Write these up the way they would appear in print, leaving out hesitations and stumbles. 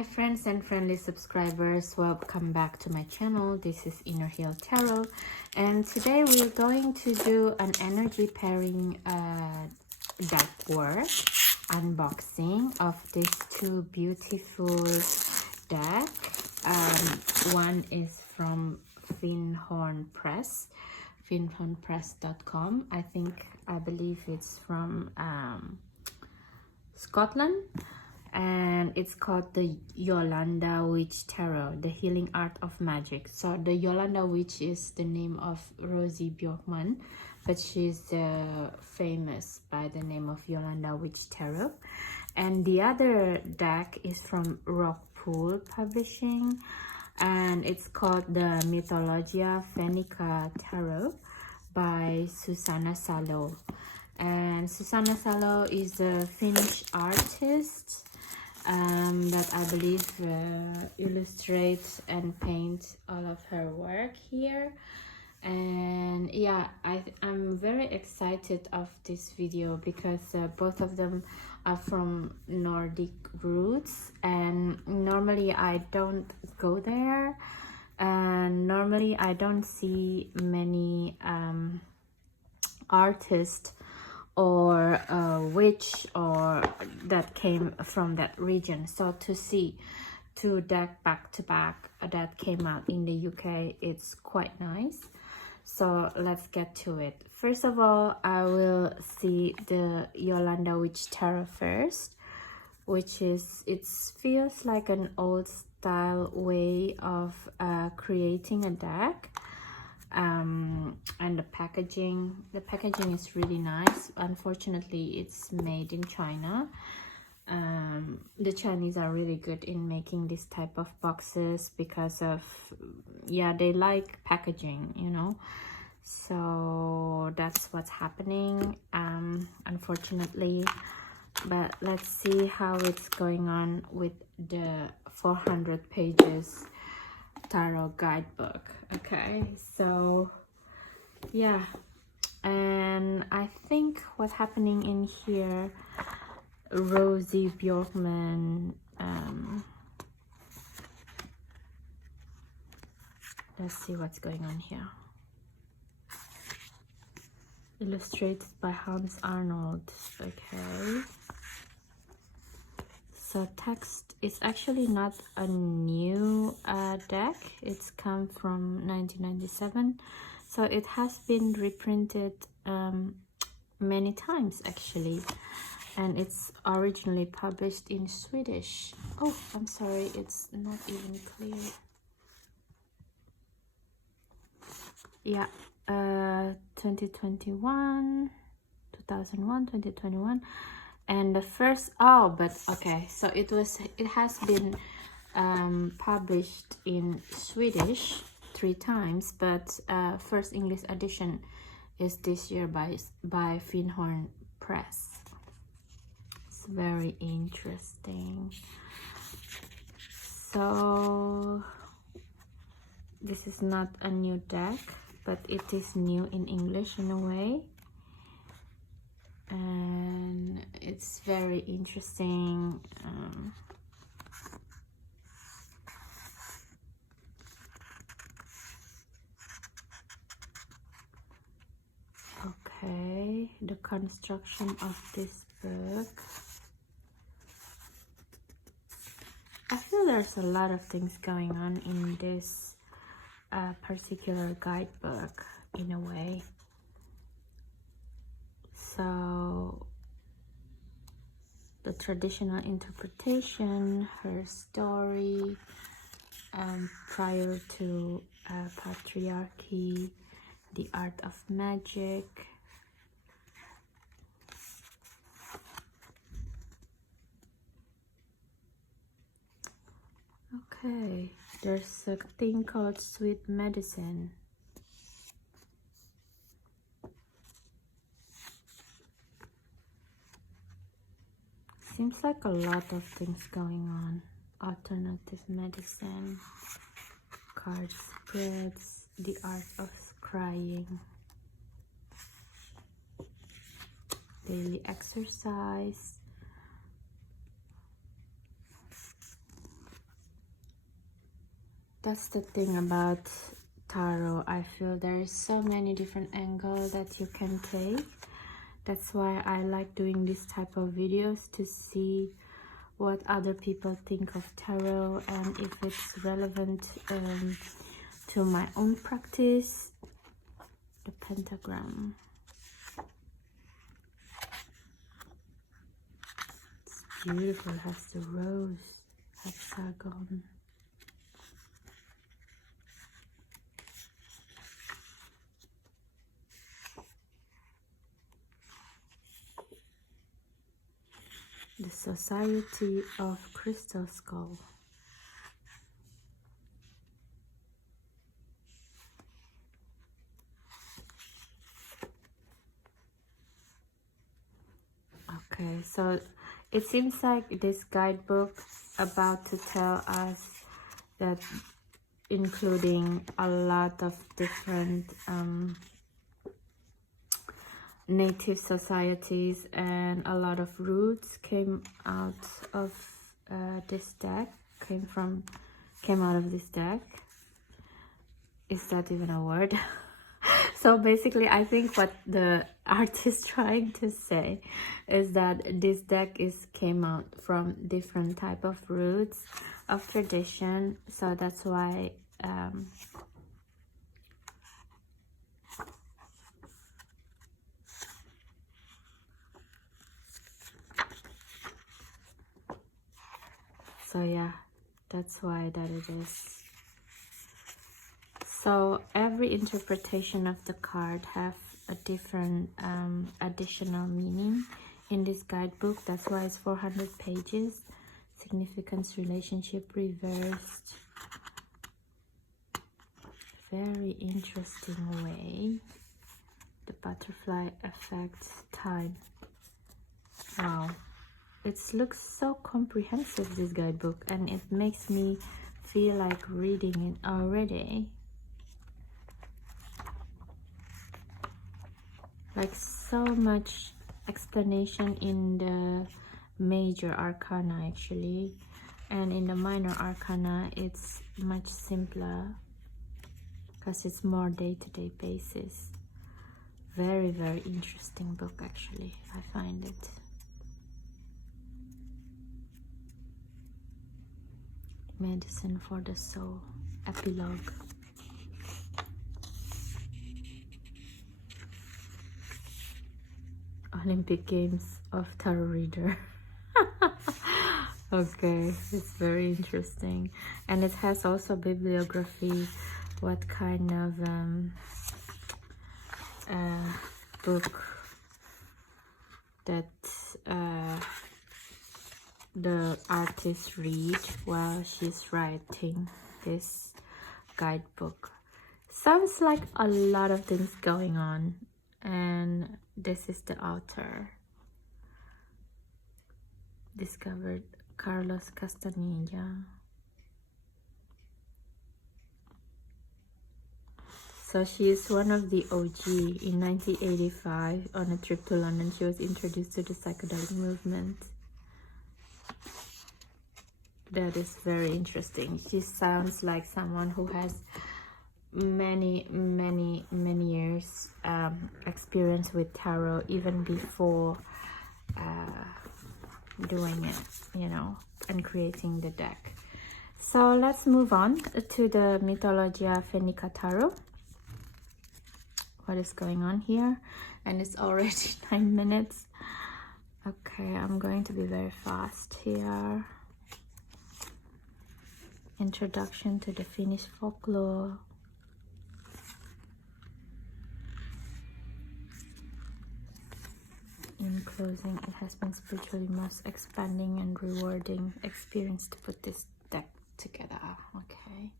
Hi friends and friendly subscribers, welcome back to my channel. This is Inner Heal Tarot, and today we're going to do an energy pairing deck work unboxing of these two beautiful deck. One is from finhornpress.com. I believe it's from Scotland, and it's called the Jolanda Witch Tarot, the Healing Art of Magic. So the Jolanda Witch is the name of Rosie Bjorkman, but she's famous by the name of Jolanda Witch Tarot. And the other deck is from Rockpool Publishing, and it's called the Mythological Fennica Tarot by Susanna Salo. And Susanna Salo is a Finnish artist that I believe illustrates and paints all of her work here. And yeah, I'm very excited of this video because both of them are from Nordic roots, and normally I don't go there, and normally I don't see many artists or witch or that came from that region. So to see two deck back to back that came out in the UK, it's quite nice. So let's get to it. First of all, I will see the Jolanda Witch Tarot first, which is, it feels like an old style way of creating a deck. And the packaging is really nice. Unfortunately, it's made in China. The Chinese are really good in making this type of boxes because of, yeah, they like packaging, you know. So that's what's happening, unfortunately. But let's see how it's going on with the 400 pages tarot guidebook. Okay, so yeah, and I think what's happening in here, Rosie Bjorkman, let's see what's going on here. Illustrated by Hans Arnold. Okay, so text is actually not a new deck. It's come from 1997, so it has been reprinted many times actually, and it's originally published in Swedish. Oh, I'm sorry, it's not even clear. Yeah, 2021, 2021. And the first, oh, but okay, so it has been published in Swedish 3 times, but first English edition is this year by Finhorn Press. It's very interesting. So this is not a new deck, but it is new in English in a way. And it's very interesting. Okay, the construction of this book. I feel there's a lot of things going on in this particular guidebook in a way. So the traditional interpretation, her story prior to patriarchy, the art of magic. Okay, there's a thing called sweet medicine. Seems like a lot of things going on. Alternative medicine, card spreads, the art of scrying, daily exercise, That's the thing about tarot. I feel there is so many different angles that you can take. That's why I like doing this type of videos, to see what other people think of tarot and if it's relevant to my own practice. The pentagram. It's beautiful. It has the rose, hexagon. The Society of Crystal Skull. Okay, so it seems like this guidebook about to tell us that, including a lot of different native societies and a lot of roots came out of this deck, came out of this deck. Is that even a word? So basically, I think what the art is trying to say is that this deck came out from different type of roots of tradition. So that's why so yeah, that's why that it is. So every interpretation of the card have a different additional meaning in this guidebook. That's why it's 400 pages. Significance, relationship reversed. Very interesting way. The butterfly effect, time. Wow. It looks so comprehensive, this guidebook, and it makes me feel like reading it already. Like so much explanation in the major arcana actually, and in the minor arcana it's much simpler because it's more day-to-day basis. Very, very interesting book actually, I find it. Medicine for the Soul, epilogue. Olympic Games of Tarot Reader. Okay, it's very interesting, and it has also bibliography, what kind of book that the artist read while she's writing this guidebook. Sounds like a lot of things going on, and this is the author. Discovered Carlos Castaneda. So she is one of the OG. In 1985, on a trip to London, she was introduced to the psychedelic movement. That is very interesting. She sounds like someone who has many years experience with tarot, even before doing it, you know, and creating the deck. So let's move on to the Mythological Fennica tarot. What is going on here? And it's already 9 minutes. Okay, I'm going to be very fast here. Introduction to the Finnish folklore. In closing, it has been spiritually most expanding and rewarding experience to put this deck together. Okay,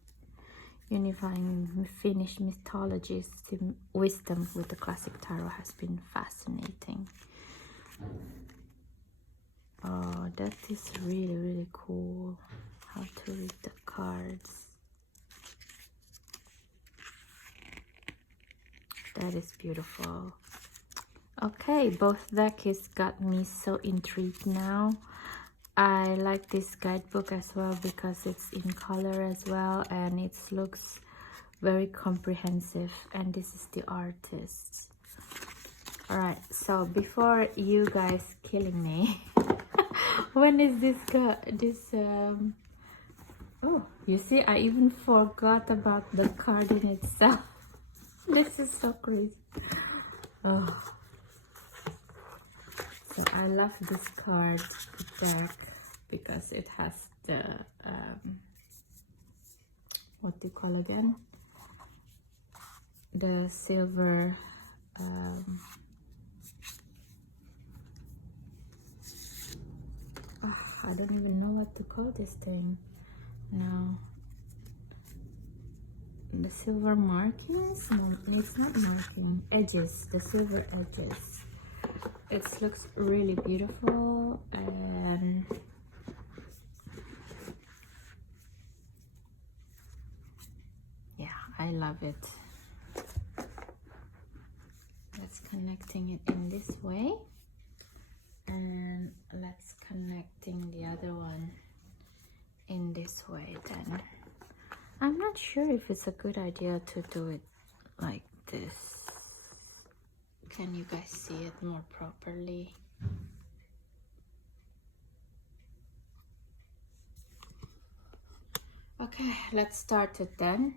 unifying Finnish mythology's wisdom with the classic tarot has been fascinating. Oh, that is really cool. How to read the cards. That is beautiful. Okay, both decks got me so intrigued now. I like this guidebook as well because it's in color as well, and it looks very comprehensive, and this is the artist. All right, so before you guys killing me, when is this oh, you see, I even forgot about the card in itself. This is so crazy. Oh, so I love this card deck because it has the what do you call again, the silver I don't even know what to call this thing now. The silver markings? No, it's not marking. Edges, the silver edges. It looks really beautiful, and yeah, I love it. Let's connecting it in this way, and let's connecting the other one in this way then. I'm not sure if it's a good idea to do it like this. Can you guys see it more properly? Okay, let's start it then.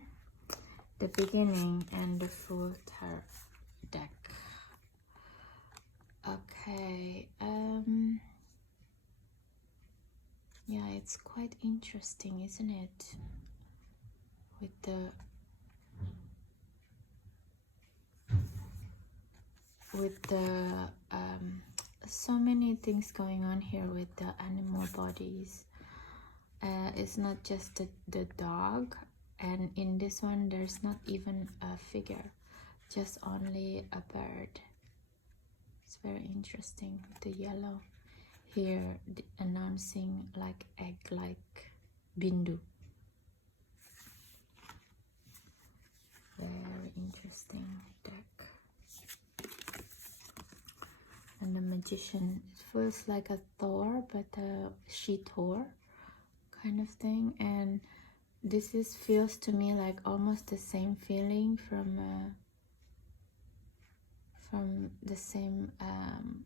The beginning and the full tarot deck. Okay, yeah, it's quite interesting, isn't it? With the so many things going on here with the animal bodies. It's not just the dog, and in this one there's not even a figure, just only a bird. It's very interesting. The yellow here announcing like egg, like bindu. Very interesting deck. And the magician, it feels like a Thor, but a she-Thor kind of thing. And this feels to me like almost the same feeling from the same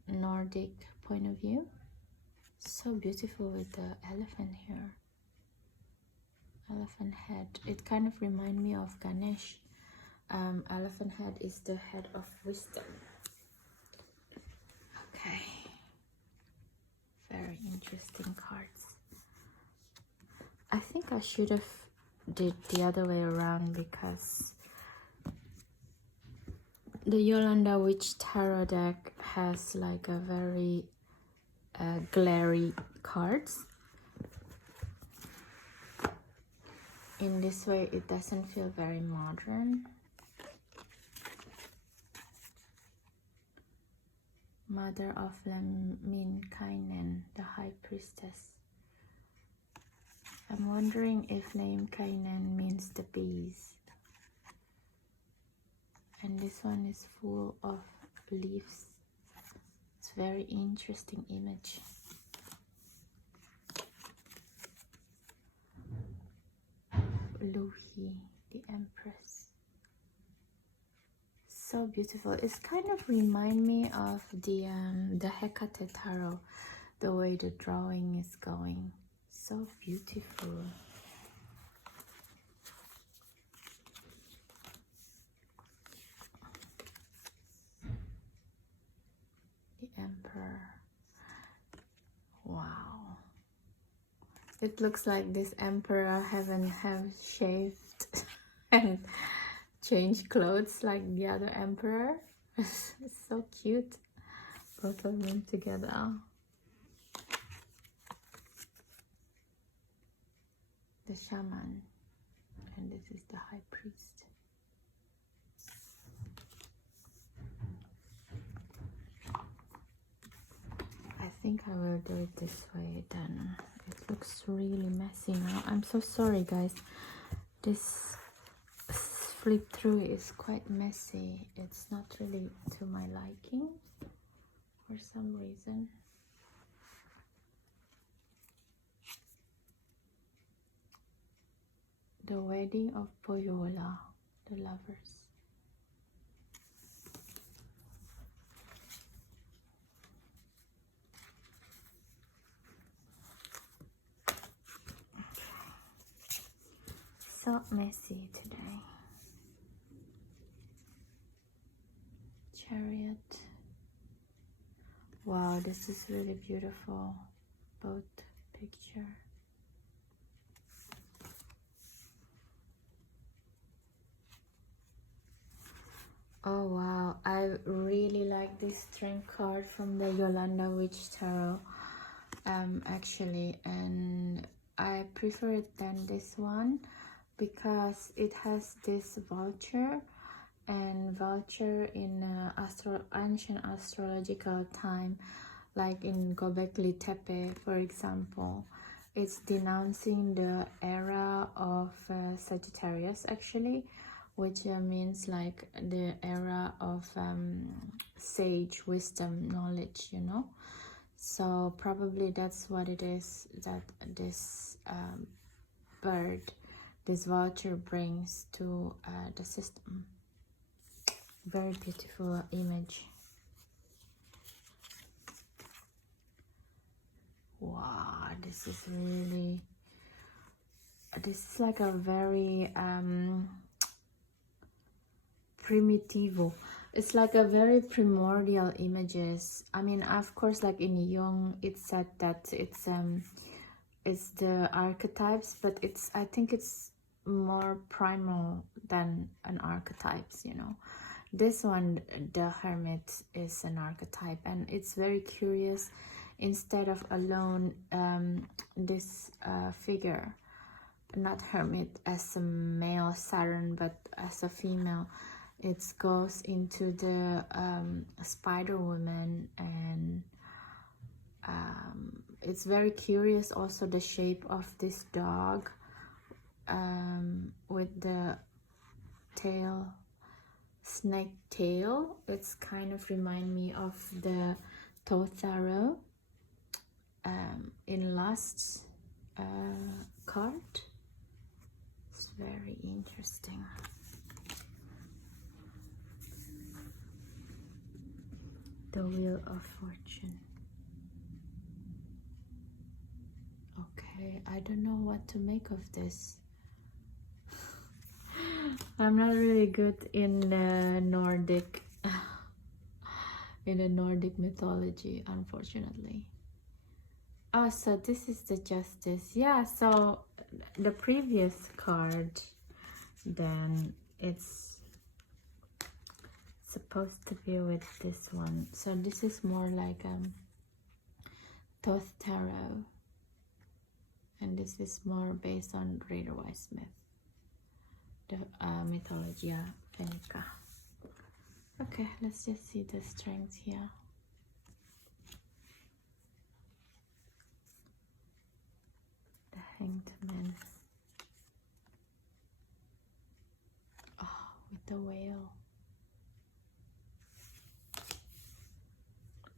Nordic point of view. So beautiful with the elephant here. Elephant head. It kind of reminds me of Ganesh. Elephant head is the head of wisdom. Okay. Very interesting cards. I think I should have did the other way around because the Jolanda Witch Tarot deck has like a very glary cards. In this way, it doesn't feel very modern. Mother of Lemminkainen, the High Priestess. I'm wondering if Lemminkainen means the bees. And this one is full of leaves. It's a very interesting image. Louhi, the Empress. So beautiful. It's kind of remind me of the Hecate Tarot, the way the drawing is going. So beautiful. The Emperor. Wow. It looks like this Emperor haven't shaved and changed clothes like the other Emperor. It's so cute. Both of them together. The Shaman. And this is the High Priest. I think I will do it this way then. It looks really messy now. I'm so sorry guys. This flip through is quite messy. It's not really to my liking for some reason. The wedding of Poyola, the lovers. So messy today. Chariot. Wow, this is really beautiful. Both picture. Oh wow, I really like this strength card from the Jolanda Witch Tarot, actually, and I prefer it than this one because it has this vulture, and vulture in ancient astrological time, like in Gobekli Tepe, for example, it's denouncing the era of Sagittarius, actually, which means like the era of sage wisdom, knowledge, you know. So probably that's what it is that this bird, this vulture brings to the system. Very beautiful image. Wow, this is really, this is like a very primitivo. It's like a very primordial images. I mean, of course, like in Jung, it's said that it's the archetypes, but it's, I think it's more primal than an archetypes, you know. This one, the hermit, is an archetype, and it's very curious. Instead of alone, this figure, not hermit as a male Saturn, but as a female, it goes into the spider woman, and it's very curious also the shape of this dog with the tail, snake tail. It's kind of remind me of the Totharo in last card. It's very interesting. The Wheel of Fortune. Okay, I don't know what to make of this. I'm not really good in the Nordic in the Nordic mythology, unfortunately. Oh, so this is the Justice. Yeah, so the previous card, then it's supposed to be with this one. So this is more like Thoth Tarot, and this is more based on Rider-Waite Smith, the Mythologia Fennica. Okay, let's just see the strength here. The Hanged Man. Oh, with the whale.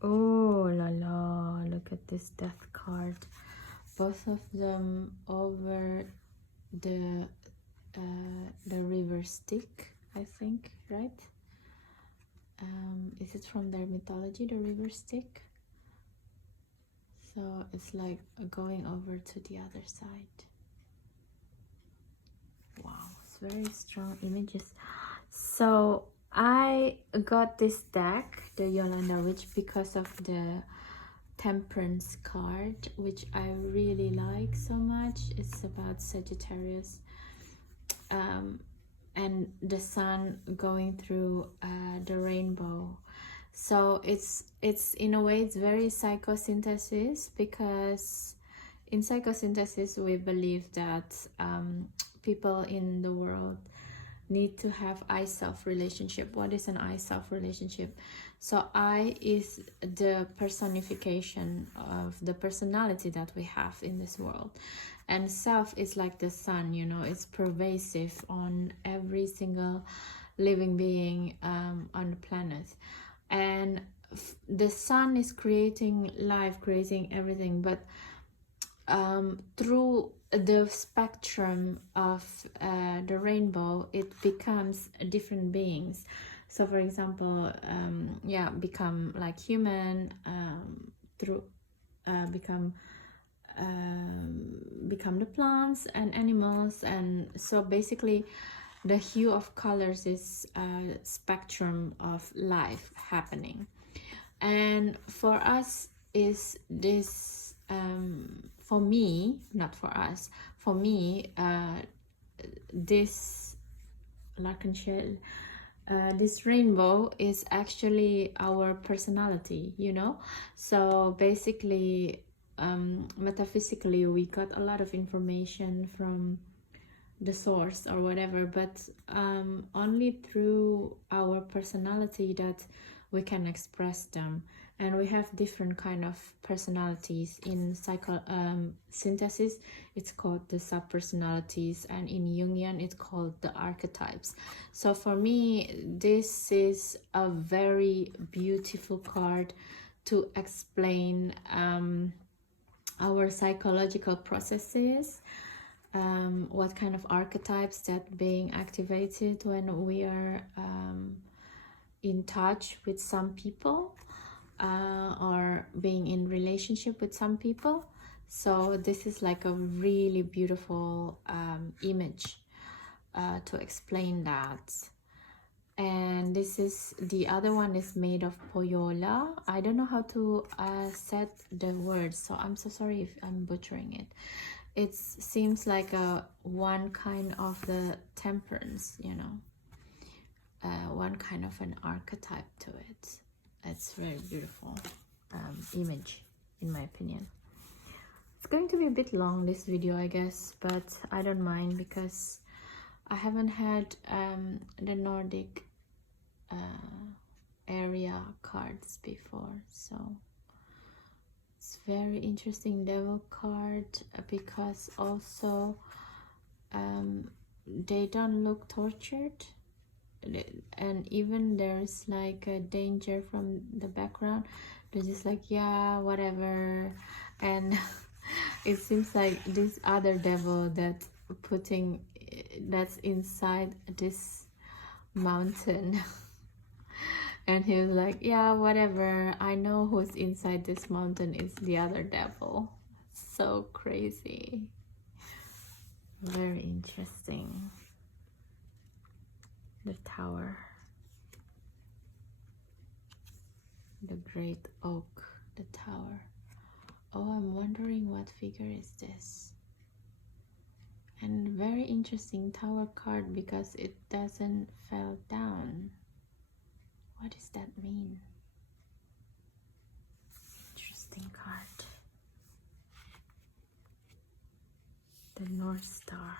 Oh la la, look at this Death card. Both of them over the river Styx, I think, right? Is it from their mythology, the river Styx? So it's like going over to the other side. Wow, it's very strong images. So I got this deck, the Jolanda Witch, because of the Temperance card, which I really like so much. It's about Sagittarius and the sun going through the rainbow. So it's in a way it's very psychosynthesis, because in psychosynthesis we believe that people in the world need to have I-self relationship. What is an I-self relationship? So I is the personification of the personality that we have in this world, and self is like the sun, you know, it's pervasive on every single living being on the planet, and the sun is creating life, creating everything, but through the spectrum of the rainbow, it becomes different beings. So for example, yeah, become like human, through become the plants and animals. And so basically the hue of colors is a spectrum of life happening. And for us is this, for me, not for us, for me, this Larkenshell, this rainbow is actually our personality, you know. So basically, metaphysically, we got a lot of information from the source or whatever, but only through our personality that we can express them. And we have different kind of personalities. In synthesis, it's called the subpersonalities, and in Jungian it's called the archetypes. So for me, this is a very beautiful card to explain our psychological processes, what kind of archetypes that being activated when we are in touch with some people, or being in relationship with some people. So this is like a really beautiful image to explain that. And this is, the other one is made of Poyola. I don't know how to set the words, so I'm so sorry if I'm butchering it. It seems like a one kind of the temperance, you know, one kind of an archetype to it. It's very beautiful image, in my opinion. It's going to be a bit long, this video, I guess, but I don't mind because I haven't had the Nordic area cards before, so it's very interesting devil card, because also they don't look tortured, and even there's like a danger from the background. They're just like, yeah, whatever. And it seems like this other devil that's inside this mountain. And he was like, yeah, whatever, I know who's inside this mountain is the other devil. So crazy. Very interesting. The tower, the great oak, the tower. Oh, I'm wondering what figure is this. And very interesting tower card because it doesn't fall down. What does that mean? Interesting card. The North Star.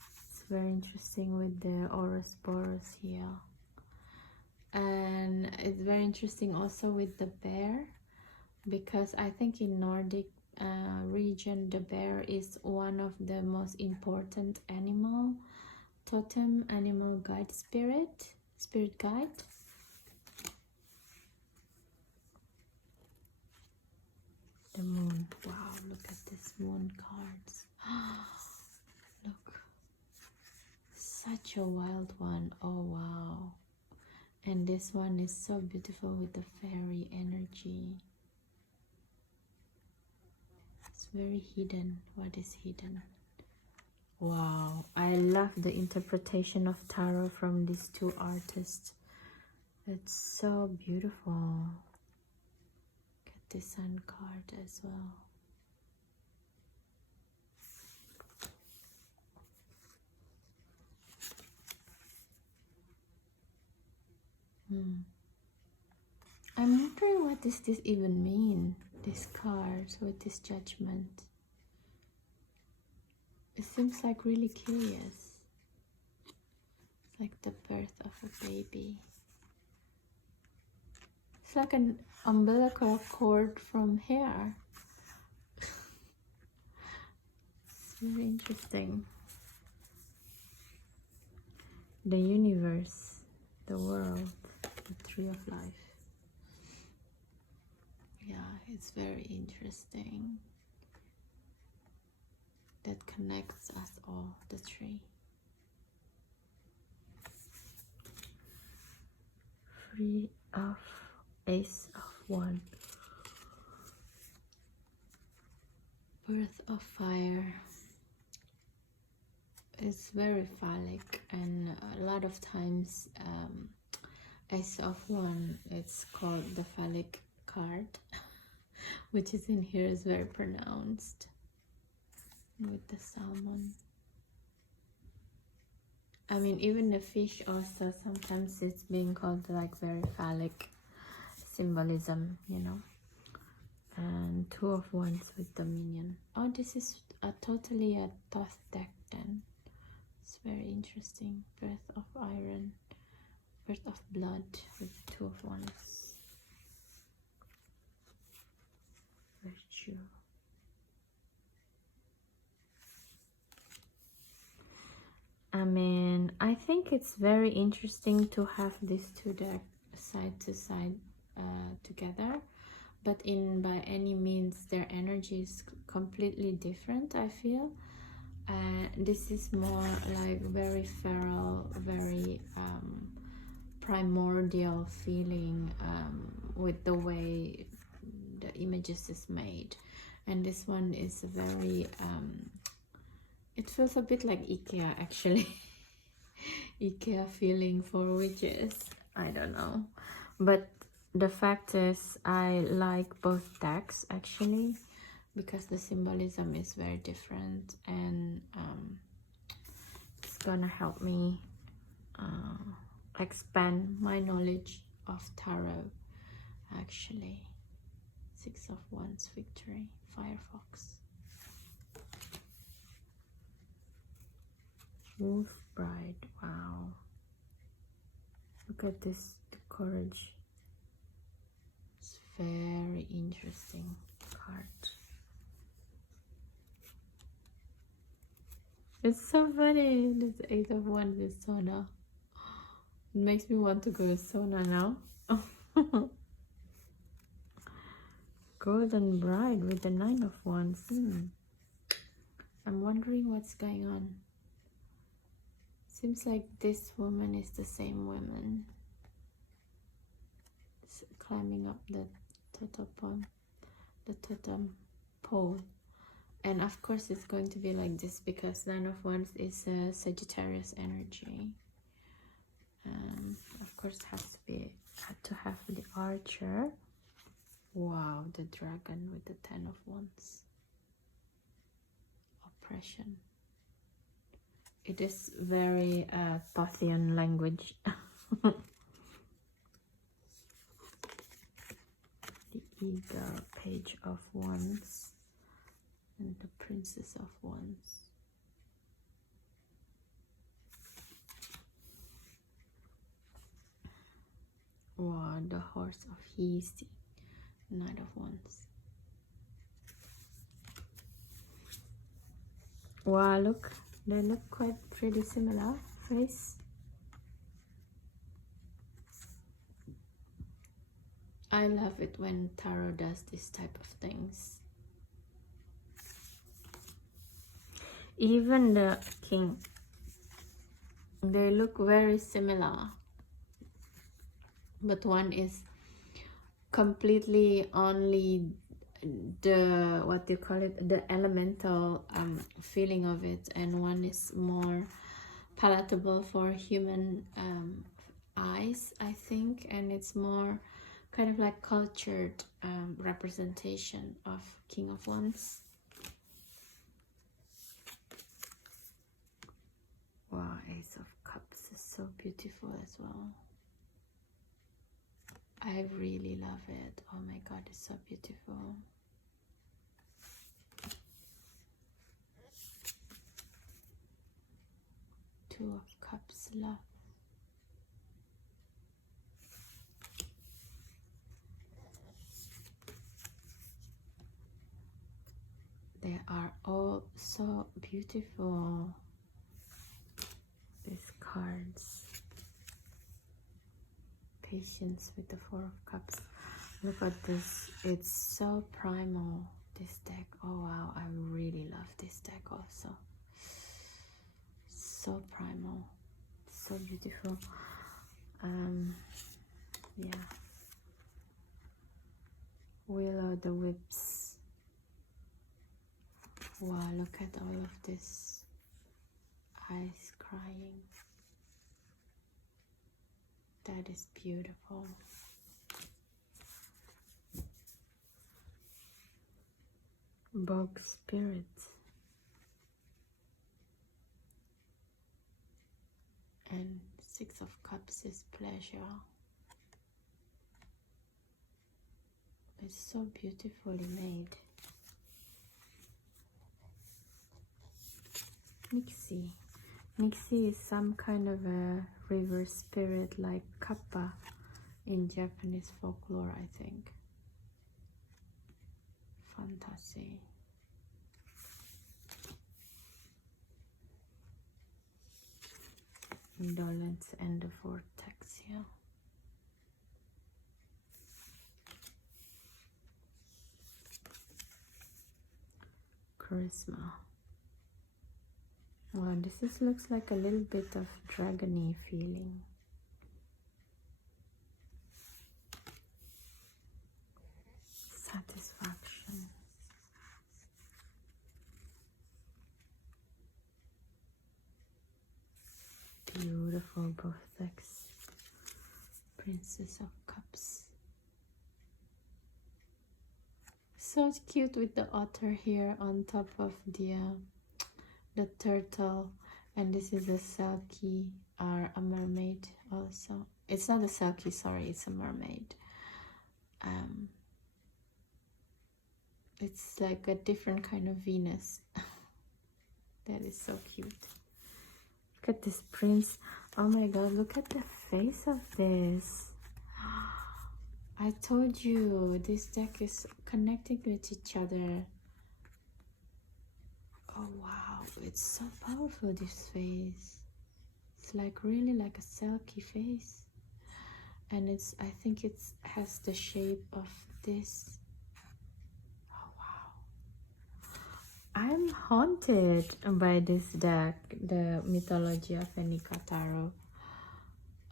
It's very interesting with the Ouroboros here. And it's very interesting also with the bear, because I think in Nordic region the bear is one of the most important animal totem, animal guide, spirit guide. The moon. Wow, look at this moon cards. Look, such a wild one. Oh wow. And this one is so beautiful with the fairy energy. It's very hidden. What is hidden? Wow, I love the interpretation of tarot from these two artists. It's so beautiful. Get the sun card as well. I'm wondering what does this even mean, these cards with this judgment. It seems like really curious. It's like the birth of a baby. It's like an umbilical cord from hair. It's very interesting. The universe, the world, the tree of life. Yeah, it's very interesting. that connects us all, the three. Three of Ace of Wands. Birth of Fire. It's very phallic, and a lot of times Ace of Wands, it's called the phallic card, which is in here is very pronounced with the salmon. I mean, even the fish also, sometimes it's being called like very phallic symbolism, you know. And Two of Wands with Dominion. Oh, this is totally a Thoth deck then. It's very interesting. Birth of Iron, Birth of Blood with Two of Wands. Virtue. I mean, I think it's very interesting to have these two decks side to side together, but by any means their energy is completely different, I feel. This is more like very feral, very primordial feeling with the way the images is made, and this one is very it feels a bit like IKEA actually. IKEA feeling for witches, I don't know, but the fact is I like both decks actually, because the symbolism is very different, and it's gonna help me expand my knowledge of tarot actually. Six of Wands, Victory, Firefox. Wolf Bride, wow. Look at this, the courage. It's very interesting card. It's so funny. This Eight of Wands is sauna. It makes me want to go to sauna now. Golden Bride with the Nine of Wands. I'm wondering what's going on. Seems like this woman is the same woman. It's climbing up the totem pole. And of course it's going to be like this because Nine of Wands is a Sagittarius energy. Of course had to have the Archer. Wow, the Dragon with the Ten of Wands. Oppression. It is very Parthian language. The Eagle, Page of Wands, and the Princess of Wands. Wow, the Horse of Hesi, Knight of Wands. Wow, look, they look quite pretty similar face. I love it when tarot does this type of things. Even the King, they look very similar, but one is completely only the, what do you call it, the elemental feeling of it, and one is more palatable for human eyes, I think, and it's more kind of like cultured representation of King of Wands. Wow, Ace of Cups is so beautiful as well. I really love it. Oh my god, it's so beautiful. Two of Cups, love. They are all so beautiful, these cards. Patience with the Four of Cups. Look at this. It's so primal. this deck. Oh wow, I really love this deck also. So primal, so beautiful. Yeah, Will o' the Whips. Wow, look at all of this. Eyes crying. That is beautiful. Bog Spirit. And Six of Cups is pleasure. It's so beautifully made. Nixie. Nixie is some kind of a river spirit like Kappa in Japanese folklore, I think. Fantasy. Indolence and the vortex here. Charisma. Well, this looks like a little bit of dragony feeling. Satisfaction. Beautiful vortex. Princess of Cups. So cute with the otter here on top of the turtle, and this is a Selkie or a mermaid also. It's not a Selkie, sorry, it's a mermaid. It's like a different kind of Venus. That is so cute. Look at this prince. Oh my god, look at the face of this. I told you this deck is connecting with each other. Oh wow, it's so powerful, this face. It's like really like a Selkie face. And it's, I think it has the shape of this. Oh wow. I'm haunted by this deck, the Mythological Fennica Tarot.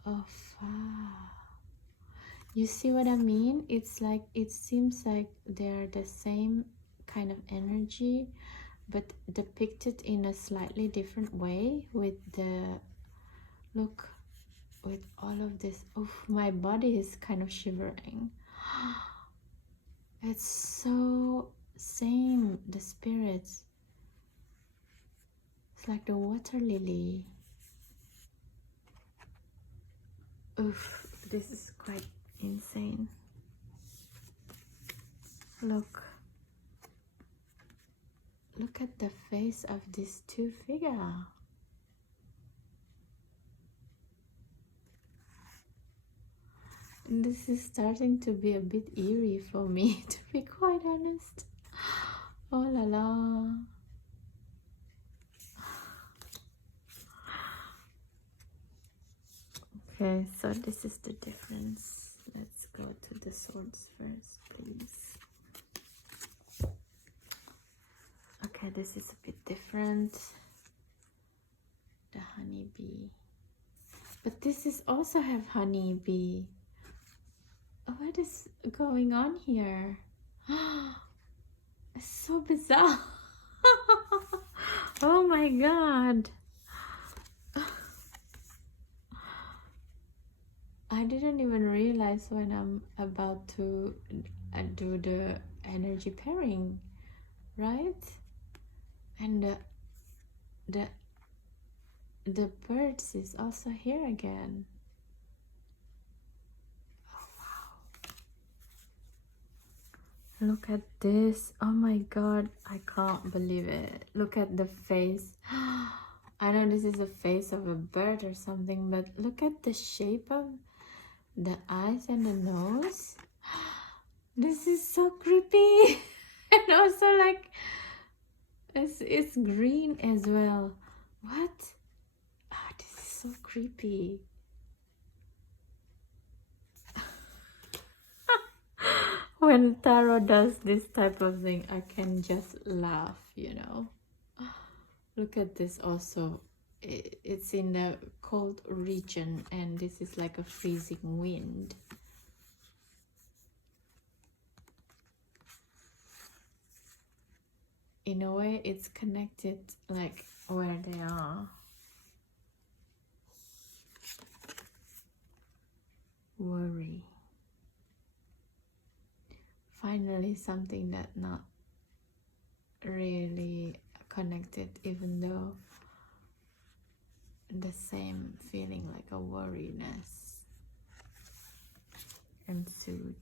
Oh wow. You see what I mean? It's like, it seems like they're the same kind of energy, but depicted in a slightly different way with the, look, with all of this. Oof, my body is kind of shivering. It's so same, the spirits. It's like the water lily. Oof, this is quite insane. Look at the face of these two figures. This is starting to be a bit eerie for me, to be quite honest. Oh la la. Okay, so this is the difference. Let's go to the swords first, please. Okay, this is a bit different. The honeybee. But this is also have honeybee. What is going on here? It's so bizarre. Oh my god. I didn't even realize when I'm about to do the energy pairing, right? And the birds is also here again. Look at this. Oh my god, I can't believe it. Look at the face. I know this is the face of a bird or something, but look at the shape of the eyes and the nose. This is so creepy. And also like it's green as well. What? Ah, this is so creepy. When tarot does this type of thing, I can just laugh, you know. Look at this also. It's in the cold region, and this is like a freezing wind. In a way, it's connected like where they are. Worry. Finally, something that not really connected, even though the same feeling, like a worriness ensued.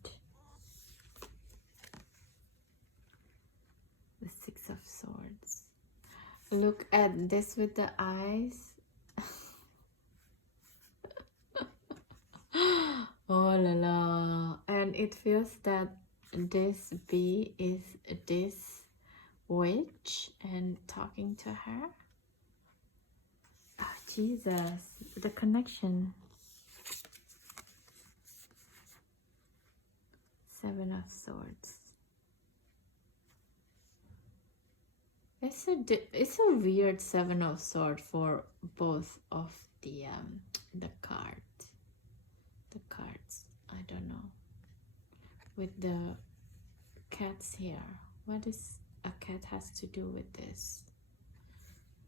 The Six of Swords. Look at this with the eyes. Oh la la. And it feels that this bee is this witch and talking to her. Oh, Jesus, the connection. Seven of Swords. It's a weird Seven of Swords for both of the cards. The cards, I don't know. With the cats here. What is a cat has to do with this?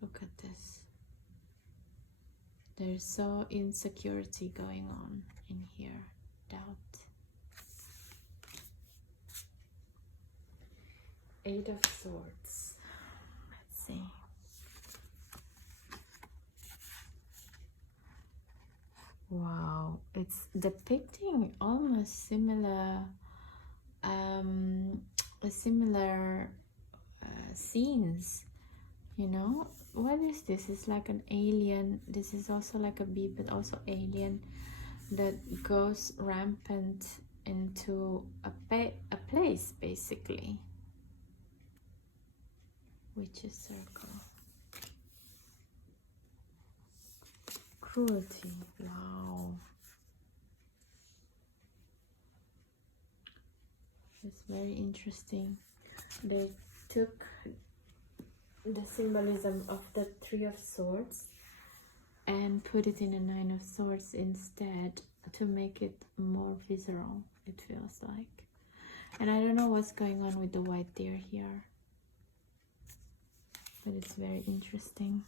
Look at this. There's so insecurity going on in here. Doubt. Eight of Swords. Let's see. Wow, it's depicting almost similar similar scenes, you know. What is this? It's like an alien. This is also like a bee, but also alien that goes rampant into a place, basically. Witch's Circle. Cruelty. Wow. It's very interesting. They took the symbolism of the Three of Swords and put it in a Nine of Swords instead to make it more visceral, it feels like. And I don't know what's going on with the white deer here, but it's very interesting.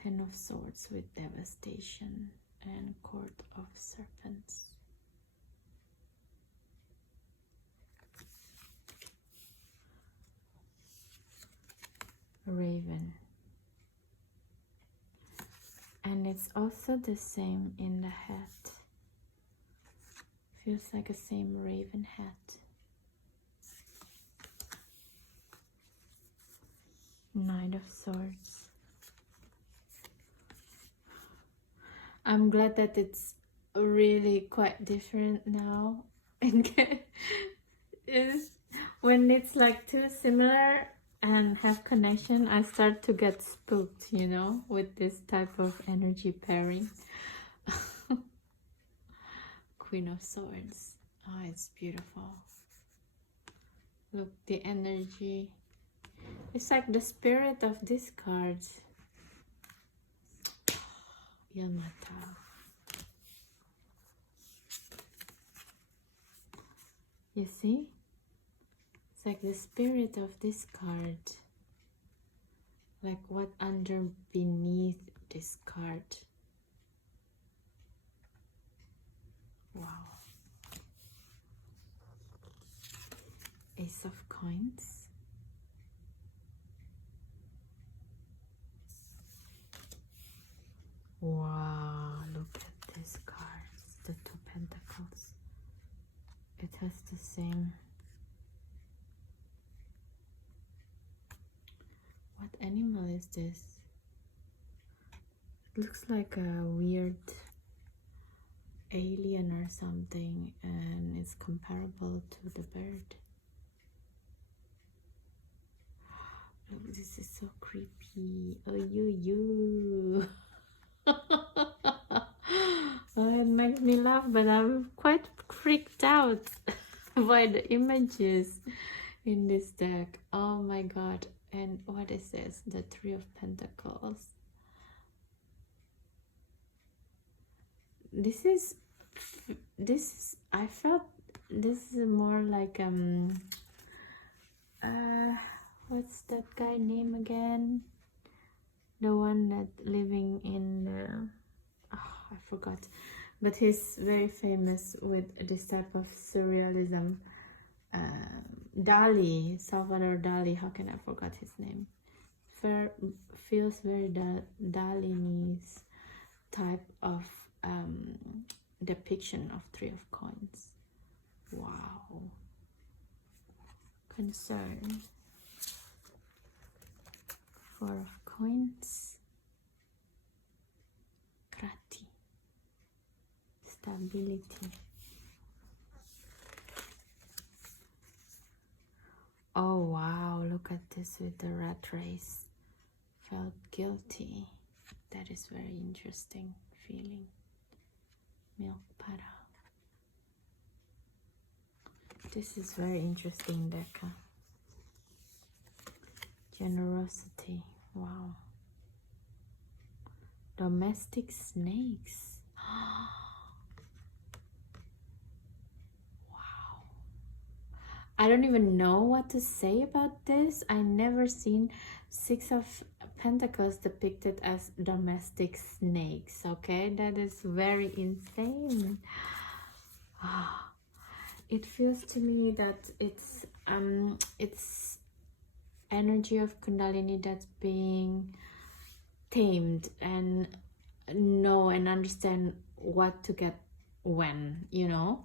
Ten of Swords with devastation and Court of Serpents. Raven. And it's also the same in the hat. Feels like a same raven hat. Knight of Swords. I'm glad that it's really quite different now. When it's like too similar and have connection, I start to get spooked, you know, with this type of energy pairing. Queen of Swords. Oh, it's beautiful. Look, the energy. It's like the spirit of this card. Yamata. You see? It's like the spirit of this card. Like what under beneath this card. Wow. Ace of Coins. Wow, look at this card. The Two Pentacles. It has the same. What animal is this? It looks like a weird alien or something, and it's comparable to the bird. Look, this is so creepy. Oh, you. Well, it makes me laugh, but I'm quite freaked out by the images in this deck. Oh my god. And what is this? The Three of Pentacles. This is I felt this is more like what's that guy name again? The one that living in I forgot, but he's very famous with this type of surrealism. Dali, Salvador Dali. How can I forget his name? Feels very Dalinese type of depiction of Three of Coins. Wow. Concern. Four of Coins. Krati. Stability. Oh wow, look at this with the rat race. Felt guilty. That is very interesting feeling. Milk para. This is very interesting deck. Generosity. Wow. Domestic snakes. Wow. I don't even know what to say about this. I never seen Six of Pentacles depicted as domestic snakes. Okay, that is very insane. It feels to me that it's energy of Kundalini that's being tamed and know and understand what to get when, you know.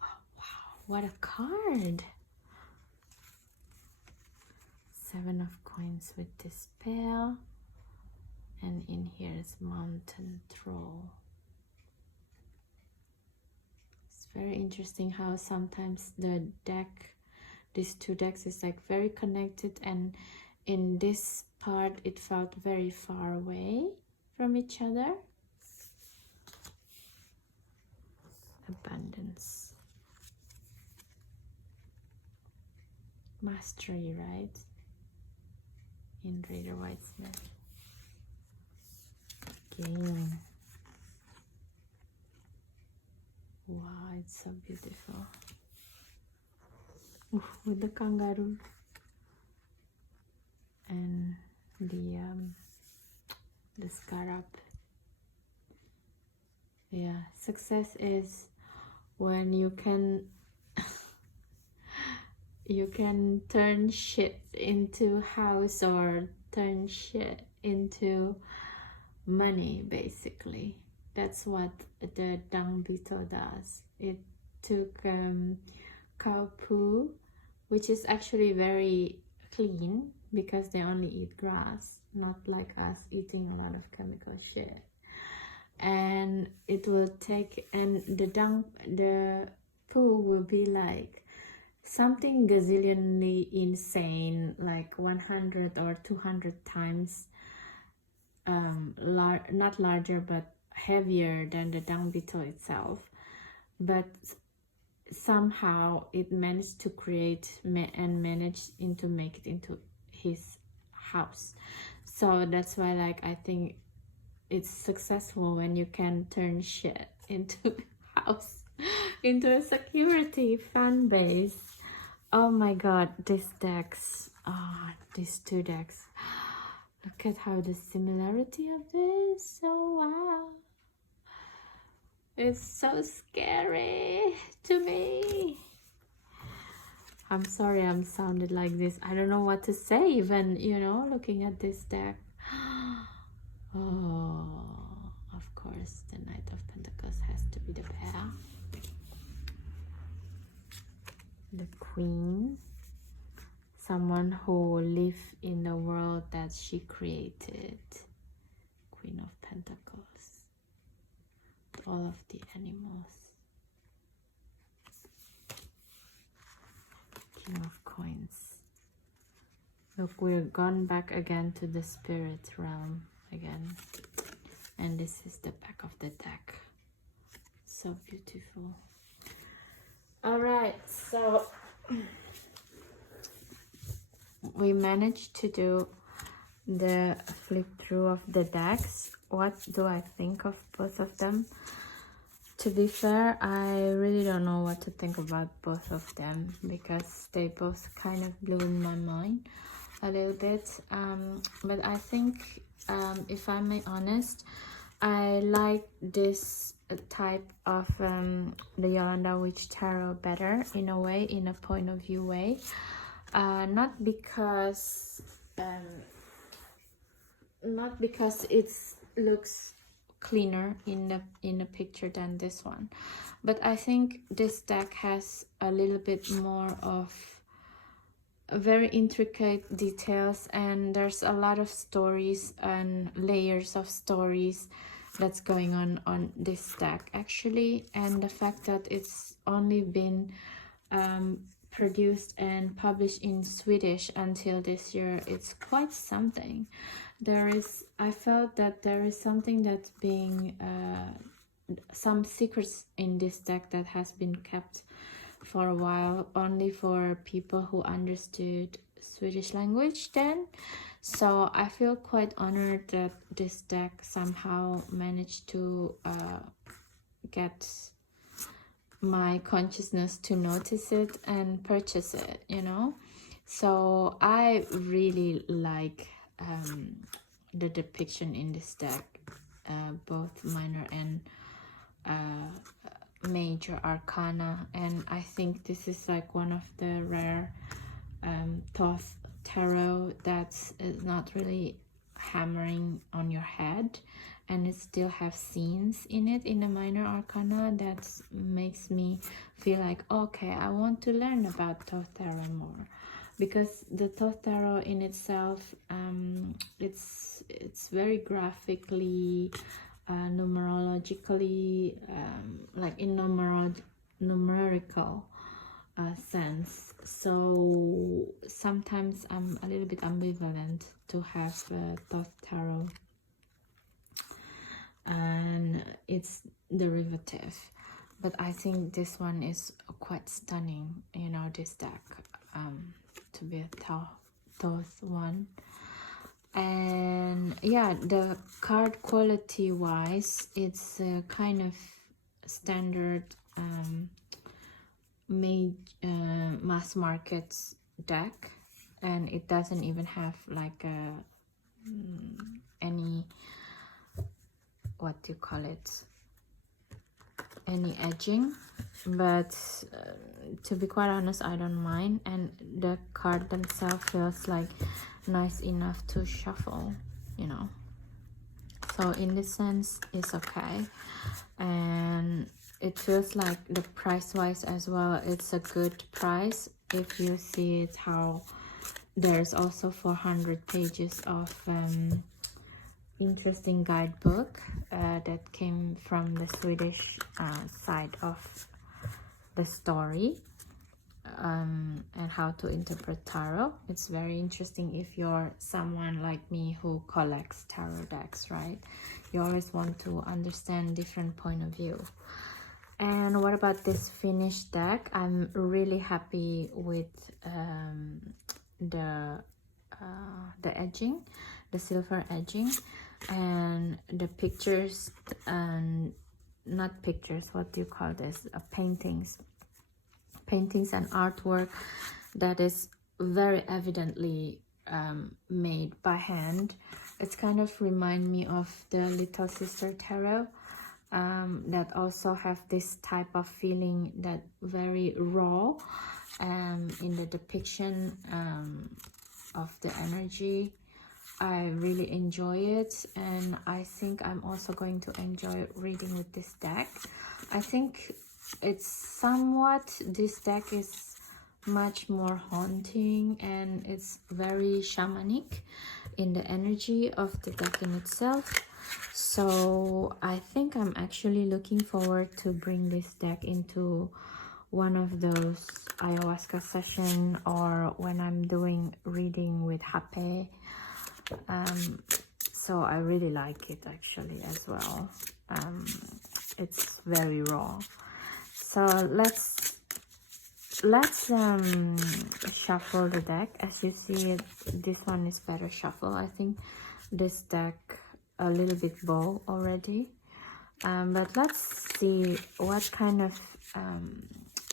Wow, what a card. Seven of Coins with Despair, and in here is Mountain Troll. It's very interesting how sometimes the deck, these two decks, is like very connected, and in this part it felt very far away from each other. Abundance. Mastery, right? In Rider Waite Smith. Gain. Wow, it's so beautiful. Ooh, with the kangaroo and the scarab. Yeah, success is when you can you can turn shit into house or turn shit into money, basically. That's what the dung beetle does. It took cow poo, which is actually very clean because they only eat grass, not like us eating a lot of chemical shit. And it will take, and the poo will be like something gazillionly insane, like 100 or 200 times not larger but heavier than the dung beetle itself, but somehow it managed to create and managed to make it into his house. So that's why, like, I think it's successful when you can turn shit into house, into a security fan base. Oh my god, these decks, these two decks, look at how the similarity of this. Oh wow, it's so scary to me. I'm sorry I'm sounded like this. I don't know what to say even, you know, looking at this deck. Oh, of course, the Knight of Pentacles has to be the pair. The Queen. Someone who live in the world that she created. Queen of Pentacles. All of the animals. King of Coins. Look, we're gone back again to the spirit realm again. And this is the back of the deck. so beautiful. All right, so we managed to do the flip through of the decks. What do I think of both of them? To be fair, I really don't know what to think about both of them because they both kind of blew in my mind a little bit. But I think, if I'm honest, I like this type of the Jolanda Witch Tarot better in a way, in a point of view way. Not because it looks cleaner in the picture than this one, but I think this deck has a little bit more of very intricate details, and there's a lot of stories and layers of stories that's going on this deck actually. And the fact that it's only been produced and published in Swedish until this year, it's quite something. I felt that there is something that's being some secrets in this deck that has been kept for a while, only for people who understood Swedish language then. So I feel quite honored that this deck somehow managed to get my consciousness to notice it and purchase it, you know. So I really like the depiction in this deck, both minor and major arcana, and I think this is like one of the rare Thoth tarot that's not really hammering on your head, and it still have scenes in it in the minor arcana that makes me feel like, okay, I want to learn about Thoth tarot more, because the Thoth tarot in itself, it's very graphically, numerologically, like in numerical sense. So sometimes I'm a little bit ambivalent to have Thoth tarot and its derivative, but I think this one is quite stunning, you know, this deck, to be a Thoth one. And yeah, the card quality wise, it's kind of standard mass market deck, and it doesn't even have like any, what do you call it, any edging. But to be quite honest, I don't mind, and the card themselves feels like nice enough to shuffle, you know. So in this sense, it's okay. And it feels like the price wise as well, it's a good price. If you see it, how there's also 400 pages of interesting guidebook that came from the Swedish side of the story, and how to interpret tarot. It's very interesting if you're someone like me who collects tarot decks, right? You always want to understand different point of view. And what about this finished deck? I'm really happy with the edging, the silver edging, and the pictures, and not pictures, what do you call this, paintings and artwork that is very evidently made by hand. It's kind of remind me of the Little Sister tarot, that also have this type of feeling, that very raw in the depiction of the energy. I really enjoy it, and I think I'm also going to enjoy reading with this deck. I think it's somewhat, this deck is much more haunting, and it's very shamanic in the energy of the deck in itself. So I think I'm actually looking forward to bring this deck into one of those ayahuasca session, or when I'm doing reading with Hape. So I really like it actually as well. it's very raw. So let's shuffle the deck. As you see, this one is better shuffle. I think this deck a little bit bold already, but let's see what kind of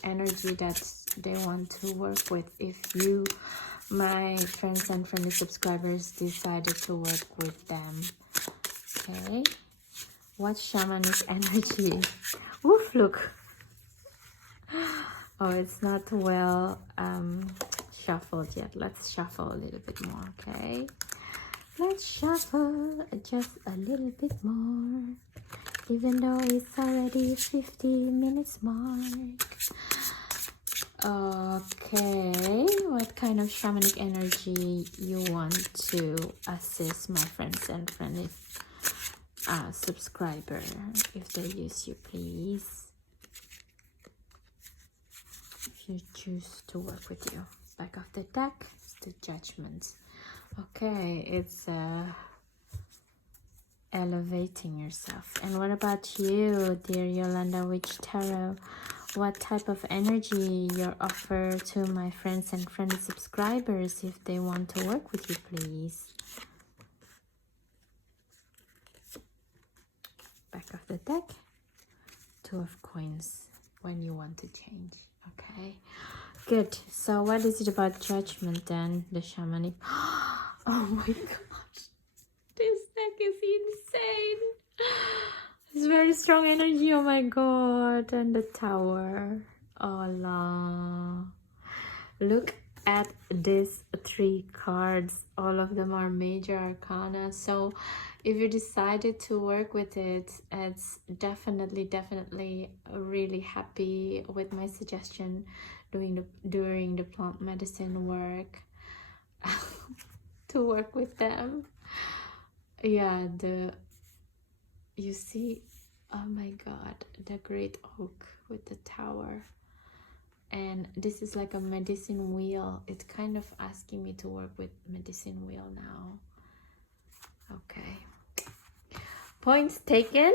energy that they want to work with. If you, my friends and friendly subscribers, decided to work with them. Okay, what shamanic energy? Woof, look. Oh, it's not well shuffled yet. Let's shuffle a little bit more. Okay, let's shuffle just a little bit more, even though it's already 50 minutes mark. Okay, what kind of shamanic energy you want to assist my friends and friendly subscriber? If they use you, please. If you choose to work with you. Back of the deck is the Judgment. Okay, it's elevating yourself. And what about you, dear Jolanda Witch Tarot? What type of energy you offer to my friends and friendly subscribers if they want to work with you, please? Back of the deck, Two of Coins, when you want to change. Okay, good. So what is it about Judgment then, the shamanic? Oh my gosh, this deck is insane. It's very strong energy. Oh my god. And the Tower. Oh la. Look at these 3 cards. All of them are major arcana. So if you decided to work with it, it's definitely really happy with my suggestion during the plant medicine work to work with them. Yeah, you see, oh my god, the great oak with the tower, and this is like a medicine wheel. It's kind of asking me to work with medicine wheel now. Okay, points taken.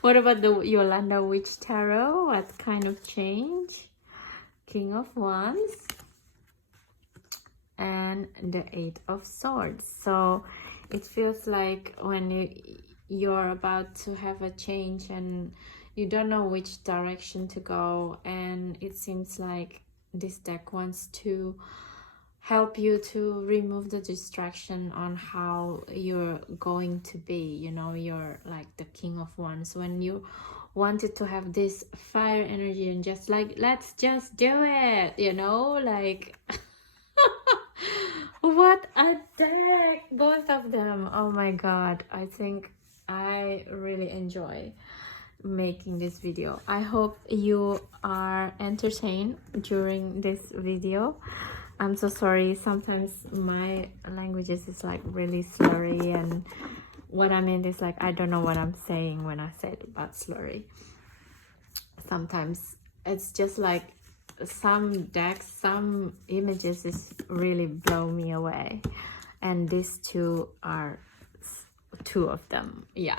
What about the Jolanda Witch Tarot? What kind of change? King of Wands and the 8 of Swords. So it feels like when you're about to have a change and you don't know which direction to go, and it seems like this deck wants to help you to remove the distraction on how you're going to be. You know, you're like the King of Wands when you wanted to have this fire energy and just like, let's just do it, you know, like what a deck, both of them. Oh my god, I think I really enjoy making this video. I hope you are entertained during this video. I'm so sorry, sometimes my languages is like really slurry, and what I mean is like I don't know what I'm saying when I say about slurry. Sometimes it's just like some decks, some images is really blow me away, and these 2 are 2 of them. Yeah.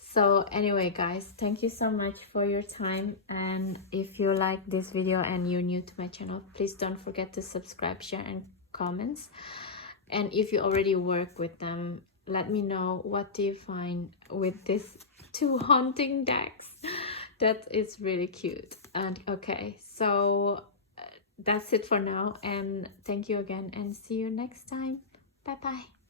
So anyway guys, thank you so much for your time, and if you like this video and you're new to my channel, please don't forget to subscribe, share and comments. And if you already work with them, let me know what do you find with these 2 haunting decks. That is really cute. And okay, so that's it for now, and thank you again, and see you next time. Bye bye.